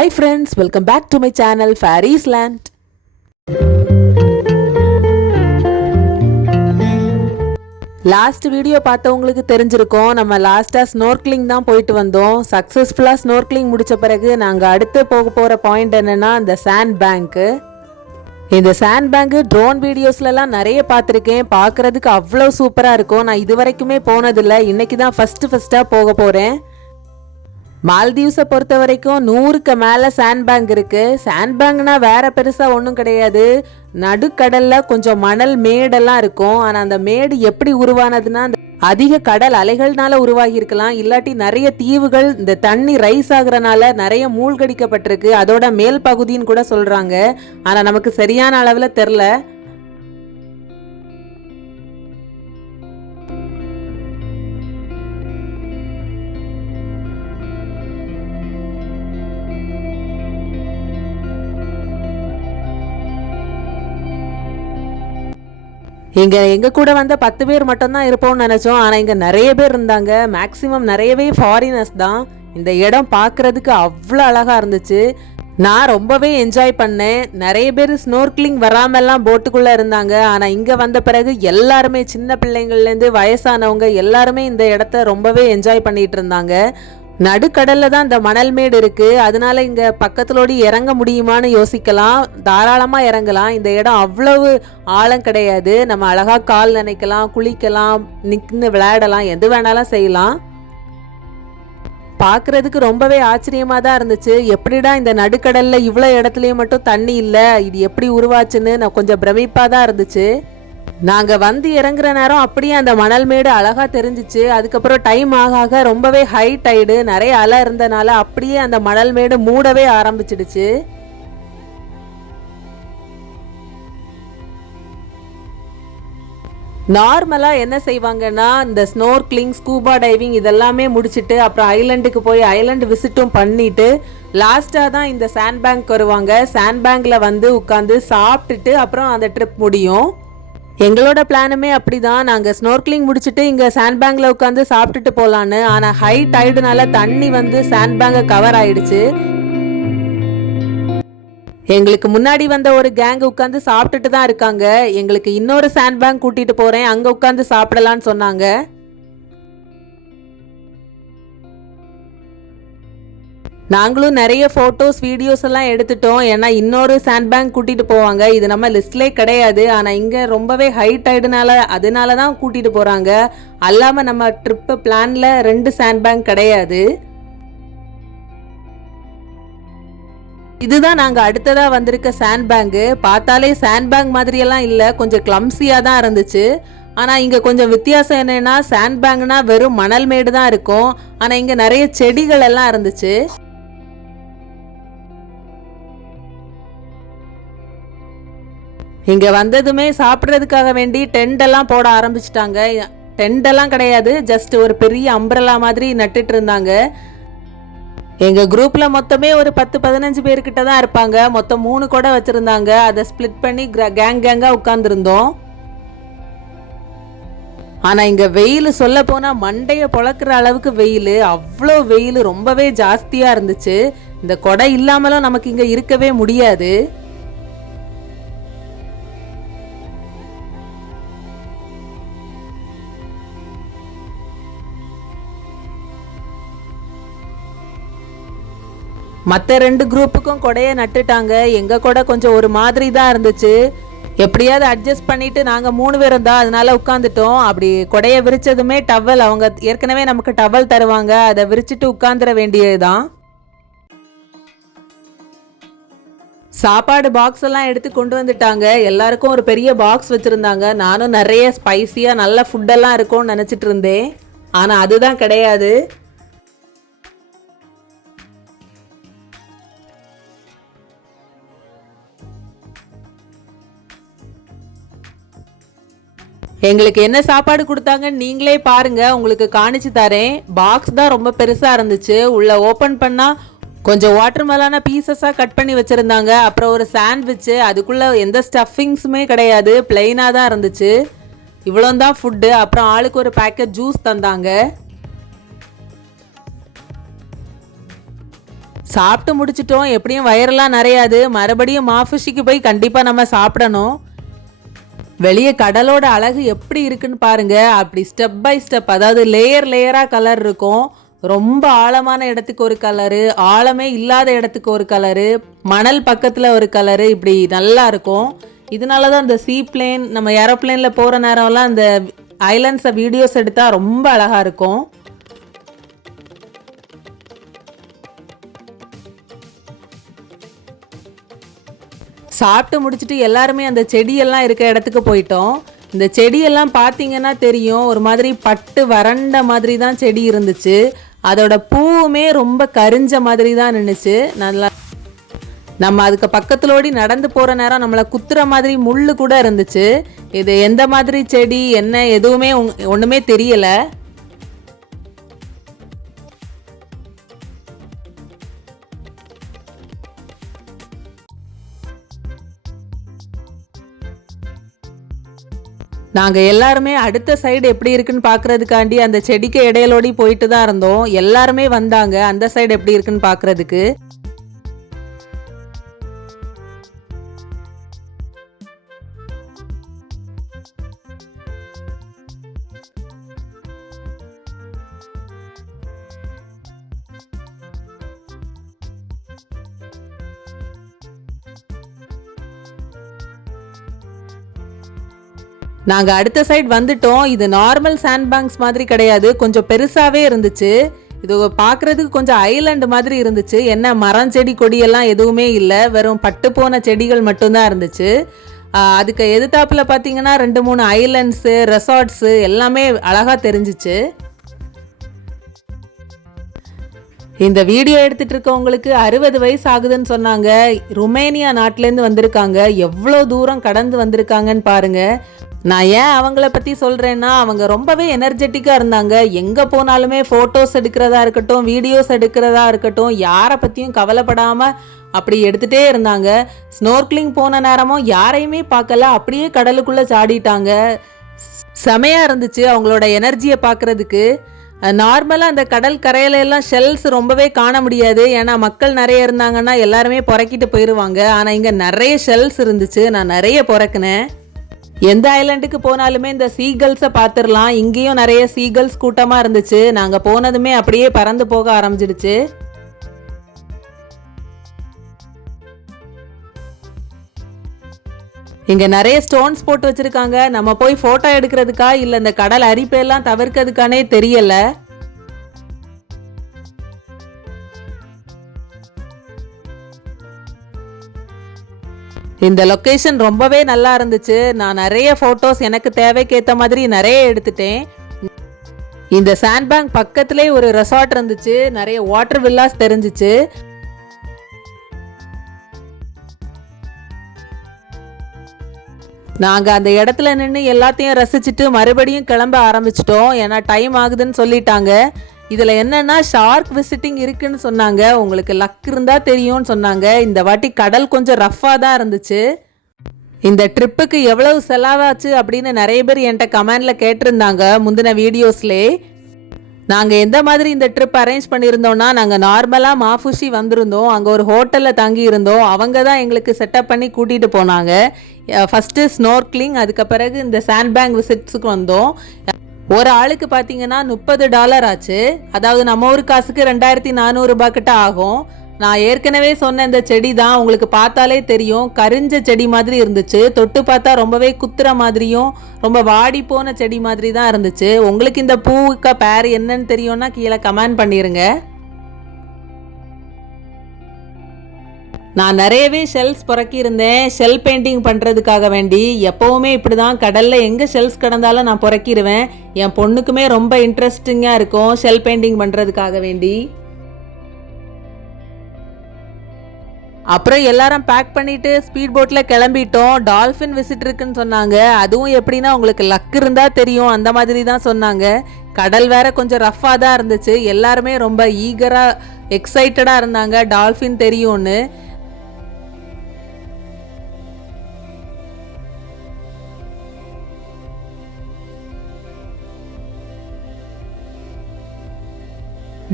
Hi friends welcome back to my channel fairies land last video பார்த்தவங்களுக்கு தெரிஞ்சிருக்கோம். நம்ம லாஸ்ட்டாக ஸ்னோர்க்லிங் தான் போயிட்டு வந்தோம். சக்ஸஸ்ஃபுல்லாக ஸ்னோர்க்லிங் முடித்த பிறகு நாங்கள் அடுத்து போக போகிற பாயிண்ட் என்னன்னா இந்த சாண்ட் பேங்க்கு இந்த சாண்ட் பேங்க் ட்ரோன் வீடியோஸ்லலாம் நிறைய பார்த்துருக்கேன். பார்க்குறதுக்கு அவ்வளோ சூப்பராக இருக்கும். நான் இது வரைக்குமே போனதில்லை. இன்றைக்கி தான் ஃபஸ்ட்டு ஃபஸ்ட்டாக போக போகிறேன் மால்தீவ்ஸை பொறுத்த வரைக்கும் நூறுக்கு மேலே சாண்ட் பேங்க் இருக்குது சாண்ட் பேங்க்னா வேற பெருசாக ஒன்றும் கிடையாது. நடுக்கடலில் கொஞ்சம் மணல் மேடெல்லாம் இருக்கும். ஆனால் அந்த மேடு எப்படி உருவானதுன்னா அந்த அதிக கடல் அலைகள்னால உருவாகி இருக்கலாம் இல்லாட்டி நிறைய தீவுகள் இந்த தண்ணி ரைஸ் ஆகுறனால நிறைய மூழ்கடிக்கப்பட்டிருக்கு. அதோட மேல் பகுதின்னு கூட சொல்கிறாங்க ஆனால் நமக்கு சரியான அளவில் தெரில. இங்கே எங்கள் கூட வந்த பத்து பேர் மட்டும்தான் இருப்போம்னு நினச்சோம். ஆனால் இங்கே நிறைய பேர் இருந்தாங்க. மேக்சிமம் நிறையவே ஃபாரினர்ஸ் தான். இந்த இடம் பார்க்குறதுக்கு அவ்வளோ அழகாக இருந்துச்சு. நான் ரொம்பவே என்ஜாய் பண்ணேன். நிறைய பேர் ஸ்னோர்க்லிங் வராமல்லாம் போட்டுக்குள்ளே இருந்தாங்க. ஆனால் இங்கே வந்த பிறகு எல்லாருமே சின்ன பிள்ளைங்கள்லேருந்து வயசானவங்க எல்லாருமே இந்த இடத்த ரொம்பவே என்ஜாய் பண்ணிகிட்டு இருந்தாங்க. நடுக்கடல்ல தான் இந்த மணல் மேடு இருக்கு. அதனால இங்க பக்கத்துலோடி இறங்க முடியுமான்னு யோசிக்கலாம். தாராளமா இறங்கலாம். இந்த இடம் அவ்வளவு ஆழம் கிடையாது. நம்ம அழகா கால் நினைக்கலாம் குளிக்கலாம் நின்று விளையாடலாம் எது வேணாலும் செய்யலாம். பார்க்குறதுக்கு ரொம்பவே ஆச்சரியமாக தான் இருந்துச்சு. எப்படிடா இந்த நடுக்கடலில் இவ்வளோ இடத்துலையும் மட்டும் தண்ணி இல்லை? இது எப்படி உருவாச்சுன்னு நான் கொஞ்சம் பிரமிப்பாக தான் இருந்துச்சு. நாங்க வந்து இறங்குற நேரம் அப்படியே அந்த மணல் மேடு அழகா தெரிஞ்சிச்சு. அதுக்கப்புறம் டைம் ஆக ஆக ரொம்பவே ஹை டைடு நிறைய அலை இருந்தனால அப்படியே அந்த மணல் மேடு மூடவே ஆரம்பிச்சிடுச்சு. நார்மலாக என்ன செய்வாங்கன்னா இந்த ஸ்னோர்க்லிங் ஸ்கூபா டைவிங் இதெல்லாமே முடிச்சுட்டு அப்புறம் ஐலண்டுக்கு போய் ஐலண்ட் விசிட்டும் பண்ணிட்டு லாஸ்ட்டாக தான் இந்த சாண்ட் பேங்க் வருவாங்க. சாண்ட் பேங்கில் வந்து உட்காந்து சாப்பிட்டுட்டு அப்புறம் அந்த ட்ரிப் முடியும். எங்களோட பிளானுமே அப்படிதான். நாங்கள் ஸ்னோர்க்லிங் முடிச்சுட்டு இங்கே சாண்ட் பேங்கில் உட்காந்து சாப்பிட்டுட்டு போகலான்னு ஆனால் ஹை டைடுனால தண்ணி வந்து சாண்ட் பேங்கை கவர் ஆயிடுச்சு. எங்களுக்கு முன்னாடி வந்த ஒரு கேங் உட்காந்து சாப்பிட்டுட்டு தான் இருக்காங்க. எங்களுக்கு இன்னொரு சாண்ட் பேங்க் கூட்டிட்டு போறேன். அங்க உட்காந்து சாப்பிடலான்னு சொன்னாங்க. நாங்களும் நிறைய ஃபோட்டோஸ் வீடியோஸ் எல்லாம் எடுத்துட்டோம். ஏன்னா இன்னொரு சாண்ட் பேங்க் கூட்டிகிட்டு போவாங்க. இது நம்ம லிஸ்ட்லேயே கிடையாது. ஆனால் இங்கே ரொம்பவே ஹைட் ஆயிடுனால அதனால தான் கூட்டிகிட்டு போகிறாங்க அல்லாமல் நம்ம ட்ரிப்பு பிளானில் ரெண்டு சாண்ட் பேங்க் கிடையாது. இதுதான் நாங்கள் அடுத்ததாக வந்திருக்க சாண்ட் பேங்கு பார்த்தாலே சாண்ட் பேங்க் மாதிரியெல்லாம் இல்லை. கொஞ்சம் கிளம்சியாக தான் இருந்துச்சு. ஆனால் இங்கே கொஞ்சம் வித்தியாசம் என்னென்னா சாண்ட் பேங்க்னா வெறும் மணல் மேடு தான் இருக்கும். ஆனால் இங்கே நிறைய செடிகள் எல்லாம் இருந்துச்சு. இங்கே வந்ததுமே சாப்பிட்றதுக்காக வேண்டி டெண்டெல்லாம் போட ஆரம்பிச்சிட்டாங்க. டெண்டெல்லாம் கிடையாது ஜஸ்ட் ஒரு பெரிய அம்பரலா மாதிரி நட்டுட்டு இருந்தாங்க. எங்கள் குரூப்பில் மொத்தமே ஒரு பத்து பதினஞ்சு பேர்கிட்ட தான் இருப்பாங்க. மொத்தம் மூணு கூட வச்சுருந்தாங்க. அதை ஸ்ப்ளிட் பண்ணி கேங் கேங்காக உட்காந்துருந்தோம் ஆனால் இங்கே வெயில் சொல்ல போனால் மண்டையை பொழக்கிற அளவுக்கு வெயில். அவ்வளோ வெயில் ரொம்பவே ஜாஸ்தியாக இருந்துச்சு. இந்த கொடை இல்லாமலும் நமக்கு இங்கே இருக்கவே முடியாது. மற்ற ரெண்டு குரூப்புக்கும் கொடையை நட்டுட்டாங்க. எங்கள் கொடை கொஞ்சம் ஒரு மாதிரி தான் இருந்துச்சு. எப்படியாவது அட்ஜஸ்ட் பண்ணிட்டு நாங்கள் மூணு பேரும் தான் அதனால உட்காந்துட்டோம் அப்படி கொடையை விரிச்சதுமே டவல் அவங்க ஏற்கனவே நமக்கு டவல் தருவாங்க. அதை விரிச்சிட்டு உட்காந்துட வேண்டியதுதான். சாப்பாடு பாக்ஸ் எல்லாம் எடுத்து கொண்டு வந்துட்டாங்க. எல்லாருக்கும் ஒரு பெரிய பாக்ஸ் வச்சுருந்தாங்க. நானும் நிறைய ஸ்பைசியாக நல்ல ஃபுட்டெல்லாம் இருக்கும்னு நினச்சிட்டு இருந்தேன். ஆனால் அதுதான் கிடையாது. எங்களுக்கு என்ன சாப்பாடு கொடுத்தாங்கன்னு நீங்களே பாருங்க உங்களுக்கு காணிச்சு தரேன். பாக்ஸ் தான் ரொம்ப பெருசா இருந்துச்சு. உள்ள ஓபன் பண்ணா கொஞ்சம் வாட்டர் மெலான பீசஸாக கட் பண்ணி வச்சுருந்தாங்க. அப்புறம் ஒரு சாண்ட்விச்சு அதுக்குள்ளே எந்த ஸ்டஃபிங்ஸுமே கிடையாது. பிளெயினாக தான் இருந்துச்சு. இவ்வளோ தான் ஃபுட்டு அப்புறம் ஆளுக்கு ஒரு பேக்கெட் ஜூஸ் தந்தாங்க. சாப்பிட்டு முடிச்சிட்டோம். எப்படியும் வயரெல்லாம் நிறையாது. மறுபடியும் மாஃபிஷிக்கு போய் கண்டிப்பாக நம்ம சாப்பிடணும். வெளியே கடலோட அழகு எப்படி இருக்குன்னு பாருங்க. அப்படி ஸ்டெப் பை ஸ்டெப் அதாவது லேயர் லேயராக கலர் இருக்கும். ரொம்ப ஆழமான இடத்துக்கு ஒரு கலரு ஆழமே இல்லாத இடத்துக்கு ஒரு கலரு மணல் பக்கத்தில் ஒரு கலரு இப்படி நல்லா இருக்கும். இதனால தான் இந்த சீ பிளேன் நம்ம ஏரோப்ளேனில் போகிற நேரம்லாம் அந்த ஐலண்ட்ஸை வீடியோஸ் எடுத்தால் ரொம்ப அழகாக இருக்கும். சாப்பிட்டு முடிச்சுட்டு எல்லாருமே அந்த செடியெல்லாம் இருக்க இடத்துக்கு போயிட்டோம். இந்த செடியெல்லாம் பார்த்தீங்கன்னா தெரியும் ஒரு மாதிரி பட்டு வறண்ட மாதிரி தான் செடி இருந்துச்சு. அதோட பூவுமே ரொம்ப கரிஞ்ச மாதிரி தான் நின்றுச்சு நல்லா நம்ம அதுக்கு பக்கத்துலோடி நடந்து போகிற நேரம் நம்மளை குத்துற மாதிரி முள் கூட இருந்துச்சு. இது எந்த மாதிரி செடி என்ன எதுவுமே ஒன்றுமே தெரியலை. நாங்கள் எல்லாருமே அடுத்த சைடு எப்படி இருக்குன்னு பார்க்கறதுக்காண்டி அந்த செடிக்கு இடையிலோடி போயிட்டு தான் இருந்தோம். எல்லாருமே வந்தாங்க. அந்த சைடு எப்படி இருக்குன்னு பார்க்கறதுக்கு நாங்கள் அடுத்த சைட் வந்துட்டோம். இது நார்மல் சாண்ட் பேங்க்ஸ் மாதிரி கிடையாது. கொஞ்சம் பெருசாகவே இருந்துச்சு. இது பார்க்குறதுக்கு கொஞ்சம் ஐலண்ட் மாதிரி இருந்துச்சு. என்ன மரம் செடி கொடியெல்லாம் எதுவுமே இல்லை. வெறும் பட்டு போன செடிகள் மட்டும்தான் இருந்துச்சு. அதுக்கு எதிர்த்தாப்பில் பார்த்தீங்கன்னா ரெண்டு மூணு ஐலண்ட்ஸு ரெசார்ட்ஸு எல்லாமே அழகாக தெரிஞ்சிச்சு. இந்த வீடியோ எடுத்துட்டு இருக்கவங்களுக்கு அறுபது வயசு ஆகுதுன்னு சொன்னாங்க. ருமேனியா நாட்டிலேருந்து வந்திருக்காங்க. எவ்வளோ தூரம் கடந்து வந்திருக்காங்கன்னு பாருங்க. நான் ஏன் அவங்கள பற்றி சொல்கிறேன்னா அவங்க ரொம்பவே எனர்ஜெட்டிக்காக இருந்தாங்க. எங்கே போனாலுமே ஃபோட்டோஸ் எடுக்கிறதா இருக்கட்டும் வீடியோஸ் எடுக்கிறதா இருக்கட்டும் யாரை பற்றியும் கவலைப்படாமல் அப்படி எடுத்துகிட்டே இருந்தாங்க. ஸ்னோர்க்லிங் போன நேரமும் யாரையுமே பார்க்கல. அப்படியே கடலுக்குள்ளே சாடிட்டாங்க. செமையாக இருந்துச்சு அவங்களோட எனர்ஜியை பார்க்குறதுக்கு. நார்மலாக அந்த கடல் கரையில எல்லாம் ஷெல்ஸ் ரொம்பவே காண முடியாது. ஏன்னா மக்கள் நிறைய இருந்தாங்கன்னா எல்லாருமே புறக்கிட்டு போயிடுவாங்க ஆனால் இங்கே நிறைய ஷெல்ஸ் இருந்துச்சு. நான் நிறைய புறக்குனேன். எந்த ஐலாண்டுக்கு போனாலுமே இந்த சீகல்ஸை பார்த்துடலாம். இங்கேயும் நிறைய சீகல்ஸ் கூட்டமாக இருந்துச்சு. நாங்கள் போனதுமே அப்படியே பறந்து போக ஆரம்பிச்சிடுச்சு. இங்க நிறைய ஸ்டோன்ஸ் போட்டு வச்சிருக்காங்க. நம்ம போய் போட்டோ எடுக்கிறதுக்கா? இல்ல இந்த கடல் அரிப்பெல்லாம் தவிர்க்கிறதுக்கானே தெரியல. இந்த லொக்கேஷன் ரொம்பவே நல்லா இருந்துச்சு. நான் நிறைய ஃபோட்டோஸ் எனக்கு தேவைக்கேற்ற மாதிரி நிறைய எடுத்துட்டேன். இந்த சாண்ட்பேங்க் பக்கத்துலேயே ஒரு ரெசார்ட் இருந்துச்சு. நிறைய வாட்டர் வில்லாஸ் தெரிஞ்சிச்சு. நாங்கள் அந்த இடத்துல நின்று எல்லாத்தையும் ரசிச்சுட்டு மறுபடியும் கிளம்ப ஆரம்பிச்சிட்டோம். ஏன்னா டைம் ஆகுதுன்னு சொல்லிட்டாங்க. இதில் என்னென்னா ஷார்க் விசிட்டிங் இருக்குன்னு சொன்னாங்க. உங்களுக்கு லக் இருந்தால் தெரியும்னு சொன்னாங்க. இந்த வாட்டி கடல் கொஞ்சம் ரஃப்பாக தான் இருந்துச்சு. இந்த ட்ரிப்புக்கு எவ்வளவு செலவாச்சு அப்படின்னு நிறைய பேர் என்கிட்ட கமெண்டில் கேட்டிருந்தாங்க முந்தின வீடியோஸ்லே நாங்கள் எந்த மாதிரி இந்த ட்ரிப் அரேஞ்ச் பண்ணியிருந்தோம்னா நாங்கள் நார்மலாக மாஃபுஷி வந்திருந்தோம். அங்கே ஒரு ஹோட்டலில் தங்கி இருந்தோம் அவங்க தான் எங்களுக்கு செட்டப் பண்ணி கூட்டிகிட்டு போனாங்க. ஃபஸ்ட்டு ஸ்னோர்க்லிங் அதுக்கு பிறகு இந்த சாண்ட் பேங்க் விசிட்ஸுக்கு வந்தோம். ஒரு ஆளுக்கு பார்த்தீங்கன்னா முப்பது டாலர் ஆச்சு. அதாவது நம்ம ஊர் காசுக்கு ரெண்டாயிரத்தி நானூறுரூபா கிட்ட ஆகும். நான் ஏற்கனவே சொன்ன இந்த செடி தான் உங்களுக்கு பார்த்தாலே தெரியும். கரிஞ்ச செடி மாதிரி இருந்துச்சு. தொட்டு பார்த்தா ரொம்பவே குத்துற மாதிரியும் ரொம்ப வாடி போன செடி மாதிரி தான் இருந்துச்சு. உங்களுக்கு இந்த பூவுக்க பேர் என்னன்னு தெரியும்னா கீழே கமெண்ட் பண்ணிடுங்க நான் நிறையவே ஷெல்ஸ் புறக்கியிருந்தேன். ஷெல் பெயிண்டிங் பண்ணுறதுக்காக வேண்டி. எப்போவுமே இப்படி தான் கடலில் எங்கே ஷெல்ஸ் கிடந்தாலும் நான் புறக்கிடுவேன் என் பொண்ணுக்குமே ரொம்ப இன்ட்ரெஸ்டிங்காக இருக்கும் ஷெல் பெயிண்டிங் பண்ணுறதுக்காக வேண்டி. அப்புறம் எல்லாரும் பேக் பண்ணிட்டு ஸ்பீட் போட்டில் கிளம்பிட்டோம். டால்ஃபின் விசிட் இருக்குன்னு சொன்னாங்க. அதுவும் எப்படின்னா உங்களுக்கு லக் இருந்தால் தெரியும். அந்த மாதிரி தான் சொன்னாங்க. கடல் வேற கொஞ்சம் ரஃப்பாக தான் இருந்துச்சு. எல்லாருமே ரொம்ப ஈகராக எக்ஸைட்டடாக இருந்தாங்க. டால்ஃபின் தெரியும்னு.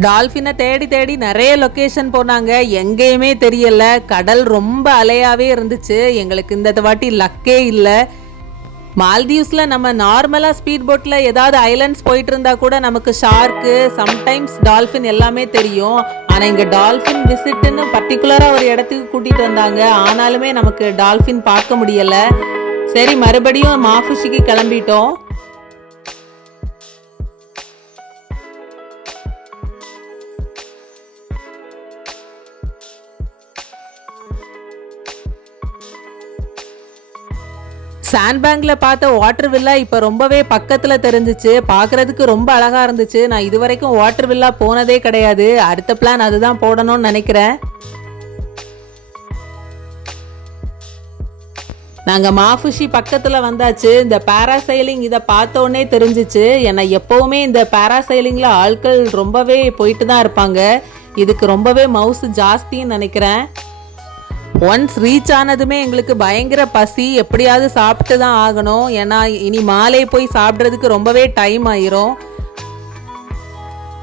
டால்ஃபினை தேடி தேடி நிறைய லொக்கேஷன் போனாங்க. எங்கேயுமே தெரியல. கடல் ரொம்ப அலையாவே இருந்துச்சு. எங்களுக்கு இந்த வாட்டி லக்கே இல்லை. மால்தீவ்ஸில் நம்ம நார்மலாக ஸ்பீட் போட்டில் ஏதாவது ஐலண்ட்ஸ் போயிட்டு இருந்தா கூட நமக்கு ஷார்க்கு சம்டைம்ஸ் டால்ஃபின் எல்லாமே தெரியும். ஆனால் இங்கே டால்ஃபின் விசிட்டுன்னு பர்டிகுலராக ஒரு இடத்துக்கு கூட்டிகிட்டு வந்தாங்க. ஆனாலுமே நமக்கு டால்ஃபின் பார்க்க முடியலை. சரி மறுபடியும் மாஃபிஷிக்கு கிளம்பிட்டோம். சாண்ட் பார்த்த வாட்டர் வில்லா இப்போ ரொம்பவே பக்கத்தில் தெரிஞ்சிச்சு. பார்க்கறதுக்கு ரொம்ப அழகாக இருந்துச்சு. நான் இது வரைக்கும் வாட்டர் வில்லா போனதே கிடையாது. அடுத்த பிளான் அதுதான் போடணும்னு நினைக்கிறேன். நாங்கள் மாஃபுஷி பக்கத்தில் வந்தாச்சு. இந்த பேராசைலிங் இதை பார்த்தோன்னே தெரிஞ்சிச்சு. ஏன்னா எப்போவுமே இந்த பேராசைலிங்கில் ஆட்கள் ரொம்பவே போயிட்டு தான் இருப்பாங்க. இதுக்கு ரொம்பவே மவுஸ் ஜாஸ்தின்னு நினைக்கிறேன். ஒன்ஸ் ரீச் ஆனதுமே எங்களுக்கு பயங்கர பசி. எப்படியாவது சாப்பிட்டு தான் ஆகணும். ஏன்னா இனி மாலை போய் சாப்பிட்றதுக்கு ரொம்பவே டைம் ஆயிரும்.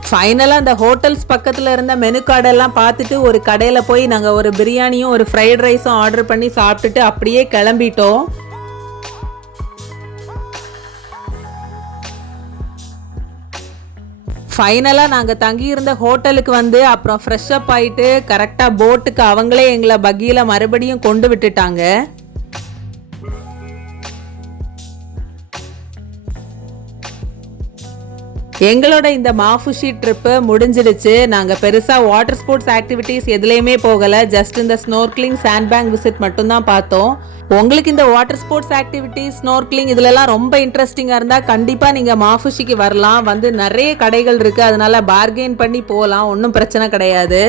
ஃபைனலாக அந்த ஹோட்டல்ஸ் பக்கத்தில் இருந்த மெனு கார்டெல்லாம் பார்த்துட்டு ஒரு கடையில் போய் நாங்கள் ஒரு பிரியாணியும் ஒரு ஃப்ரைட் ரைஸும் ஆர்டர் பண்ணி சாப்பிட்டுட்டு அப்படியே கிளம்பிட்டோம். ஃபைனலாக நாங்கள் தங்கியிருந்த ஹோட்டலுக்கு வந்து அப்புறம் ஃப்ரெஷ் அப் ஆகிட்டு கரெக்டாக போட்டுக்கு அவங்களே எங்களை பக்கியில் மறுபடியும் கொண்டு விட்டுட்டாங்க. எங்களோட இந்த மாஃபுஷி ட்ரிப்பு முடிஞ்சிடுச்சு. நாங்கள் பெருசாக வாட்டர் ஸ்போர்ட்ஸ் ஆக்டிவிட்டீஸ் எதுலேயுமே போகலை. ஜஸ்ட் இந்த ஸ்னோர்க்லிங் சாண்ட் பேங்க் விசிட் மட்டும்தான் பார்த்தோம். உங்களுக்கு இந்த வாட்டர் ஸ்போர்ட்ஸ் ஆக்டிவிட்டீஸ் ஸ்னோர்க்லிங் இதுலலாம் ரொம்ப இன்ட்ரெஸ்டிங்காக இருந்தால் கண்டிப்பாக நீங்கள் மாஃபுஷிக்கு வரலாம். வந்து நிறைய கடைகள் இருக்குது அதனால பார்கெயின் பண்ணி போகலாம். ஒன்றும் பிரச்சனை கிடையாது.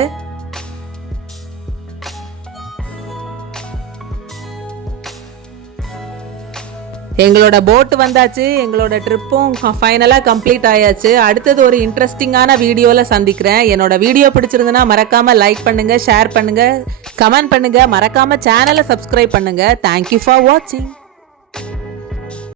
எங்களோட போட்டு வந்தாச்சு எங்களோட ட்ரிப்பும் ஃபைனலாக கம்ப்ளீட் ஆயாச்சு. அடுத்தது ஒரு இன்ட்ரெஸ்டிங்கான வீடியோவில் சந்திக்கிறேன். என்னோட வீடியோ பிடிச்சிருந்தனா மறக்காமல் லைக் பண்ணுங்கள் ஷேர் பண்ணுங்கள் கமெண்ட் பண்ணுங்கள் மறக்காமல் சேனலை சப்ஸ்கிரைப் பண்ணுங்கள் தேங்க்யூ ஃபார் வாட்சிங்